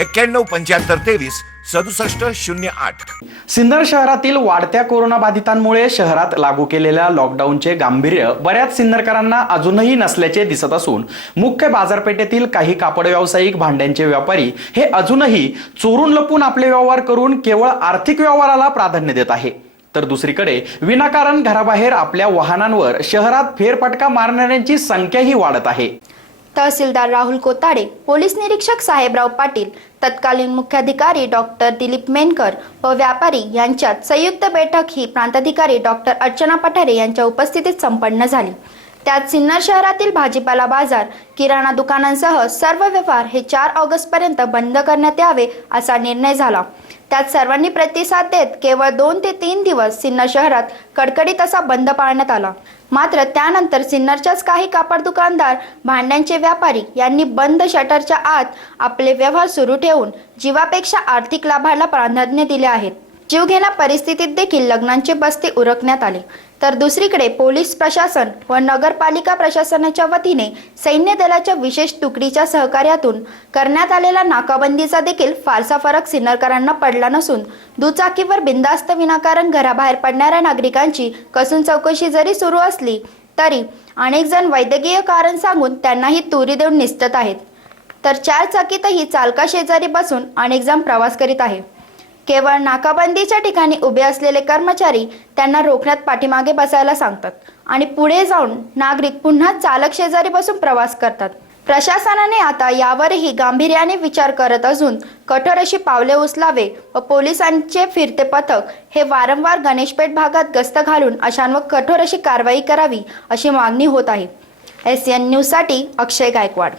एक्क्याण्णव पंच्याहत्तर तेवीस सदुसष्ट शून्य आठ. सिन्नर शहरातील वाढत्या कोरोनाबाधितांमुळे शहरात लागू केलेल्या लॉकडाऊनचे गांभीर्य बऱ्याच सिन्नरकरांना अजूनही नसल्याचे दिसत असून मुख्य बाजारपेठेतील काही कापड व्यावसायिक भांड्यांचे व्यापारी हे अजूनही चोरून लपून आपले व्यवहार करून केवळ आर्थिक व्यवहाराला प्राधान्य देत आहे. तर दुसरीकडे विनाकारण घराबाहेर आपल्या वाहनांवर शहरात फेरफटका मारणाऱ्यांची संख्याही वाढत आहे. तहसीलदार राहुल कोताडे पोलीस निरीक्षक साहेबराव पाटील तत्कालीन मुख्याधिकारी डॉक्टर दिलीप मेनकर व व्यापारी यांच्यात संयुक्त बैठक ही प्रांताधिकारी डॉक्टर अर्चना पठारे यांच्या उपस्थितीत संपन्न झाली. त्यात सिन्नर शहरातील भाजीपाला बाजार किराणा दुकानांसह सर्व व्यवहार हे चार ऑगस्ट पर्यंत बंद करण्यात यावे असा निर्णय झाला. त्यात सर्वांनी प्रतिसाद देत केवळ दोन ते तीन दिवस सिन्नर शहरात कडकडीत असा बंद पाळण्यात आला. मात्र त्यानंतर सिन्नरच्याच काही कापड दुकानदार भांड्यांचे व्यापारी यांनी बंद शटरच्या आत आपले व्यवहार सुरू ठेवून जीवापेक्षा आर्थिक लाभाला प्राधान्य दिले आहेत. जीवघेणा परिस्थितीत देखील लग्नांचे बस्ते उरकण्यात आले. तर दुसरीकडे पोलीस प्रशासन व नगरपालिका प्रशासनाच्या वतीने सैन्य दलाच्या विशेष तुकडीच्या सहकार्यातून करण्यात आलेला नाकाबंदीचा देखील फारसा फरक सिन्नरकरांना पडला नसून दुचाकीवर बिंदास्त विनाकारण घराबाहेर पडणाऱ्या नागरिकांची कसून चौकशी जरी सुरू असली तरी अनेक जण वैद्यकीय कारण सांगून त्यांनाही तुरी देऊन निसटत आहेत. तर चार चाकीतही चालका शेजारी बसून अनेक जण प्रवास करीत आहे. केवळ नाकाबंदीच्या ठिकाणी उभे असलेले कर्मचारी त्यांना रोखण्यात पाठीमागे बसायला सांगतात आणि पुढे जाऊन नागरिक पुन्हा चालक शेजारी बसून प्रवास करतात. प्रशासनाने आता यावरही गांभीर्याने विचार करत असून कठोर अशी पावले उचलावे व पोलिसांचे फिरते पथक हे वारंवार गणेशपेठ भागात गस्त घालून अशांवर कठोर अशी कारवाई करावी अशी मागणी होत आहे. एस एन न्यूजसाठी अक्षय गायकवाड.